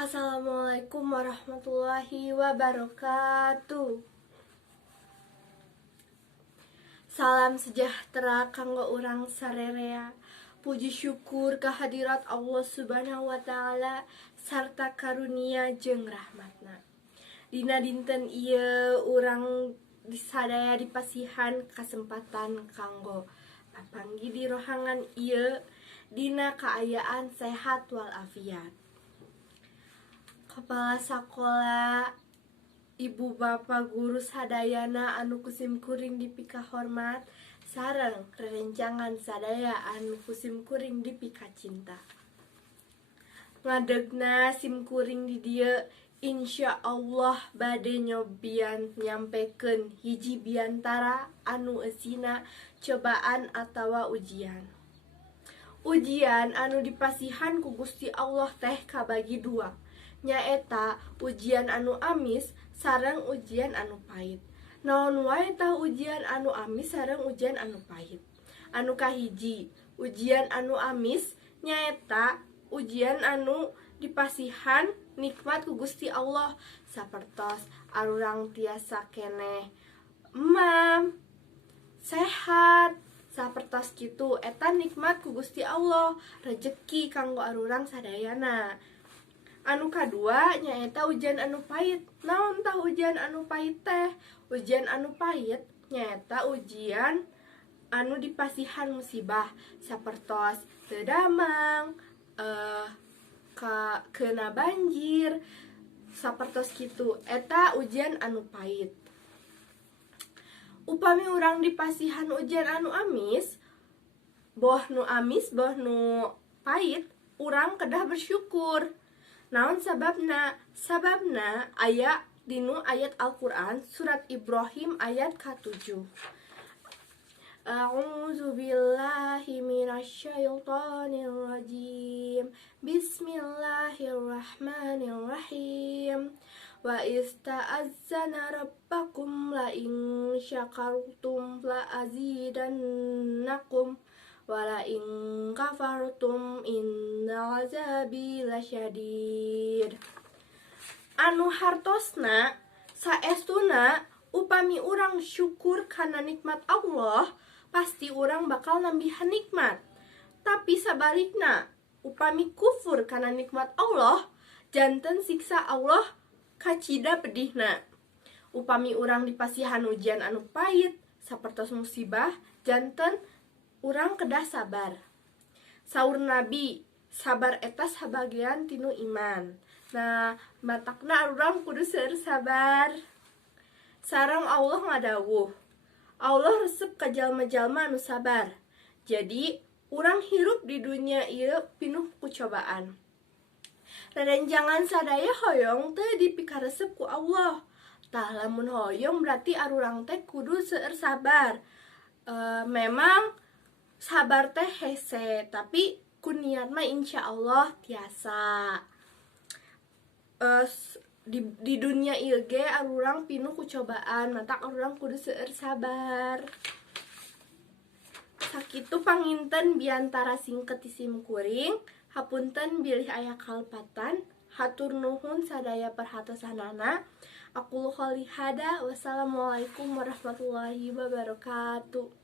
Assalamualaikum warahmatullahi wabarakatuh. Salam sejahtera kanggo urang sarerea. Puji syukur kehadirat Allah Subhanahu wa taala sarta karunia jeung rahmatna. Dina dinten ieu urang disadaya dipasihan kasempatan kanggo papanggi di rohangan ieu dina kaayaan sehat walafiat. Kepala sakola, ibu bapak guru sadayana anu kusim kuring dipika hormat, sareng rerencangan sadaya anu kusim kuring dipika cinta. Ngadegna sim kuring di dieu insya Allah bade nyobian nyampekeun hiji biantara anu eusina cobaan atawa ujian. Ujian anu dipasihan ku Gusti Allah teh kabagi dua, nyaeta ujian anu amis sareng ujian anu pahit. Naon wae tah ujian anu amis sareng ujian anu pahit. Anu kahiji, ujian anu amis nyaeta ujian anu dipasihan nikmat ku Gusti Allah sapertos arurang tiasa keneh emam, sehat, sapertos kitu eta nikmat ku Gusti Allah, rejeki kanggo arurang sadayana. Anu kadua nyaeta ujian anu pahit. Naon tah ujian anu pahit teh? Ujian anu pahit nyaeta ujian anu dipasihan musibah sapertos teu damang, kena banjir, sapertos kitu. Eta ujian anu pahit. Upami urang dipasihan ujian anu amis, boh nu amis, boh nu pahit, urang kedah bersyukur. Naon sababna? Sababna aya dinu ayat Al-Qur'an surat Ibrahim ayat ke-7. A'udzu billahi minasyaitonir rajim. Bismillahirrahmanirrahim. Wa ista'azzana rabbakum la in syakartum la azidannakum wala in kafartum inna azabi lasyadid. Anu hartosna saestuna upami urang syukur kana nikmat Allah, pasti urang bakal nambihan nikmat. Tapi sabalikna, upami kufur kana nikmat Allah, janten siksa Allah kacida pedihna. Upami urang dipasihan ujian anu pahit sapertos musibah, janten urang kedah sabar. Saur Nabi, sabar eta sabagian tinu iman. Nah, matakna urang kudu seueur sabar. Sareng Allah ngadawuh, Allah resep ka jalma-jalma anu sabar. Jadi, urang hirup di dunia ieu pinuh ku cobaan. Rerencangan sadaya hoyong teu dipikaresep ku Allah. Tah lamun hoyong berarti arurang teh kudu seueur sabar. Memang sabar teh hese, tapi ku niat mah insya Allah tiasa. Di dunia ieu ge arurang pinuh ku cobaan, matak arurang kudu seueur sabar. Sakitu panginten biantara singket sim kuring, hapunten bilih aya kalpatan, hatur nuhun sadaya perhatosanana. Aqulu qouli hada, wassalamualaikum warahmatullahi wabarakatuh.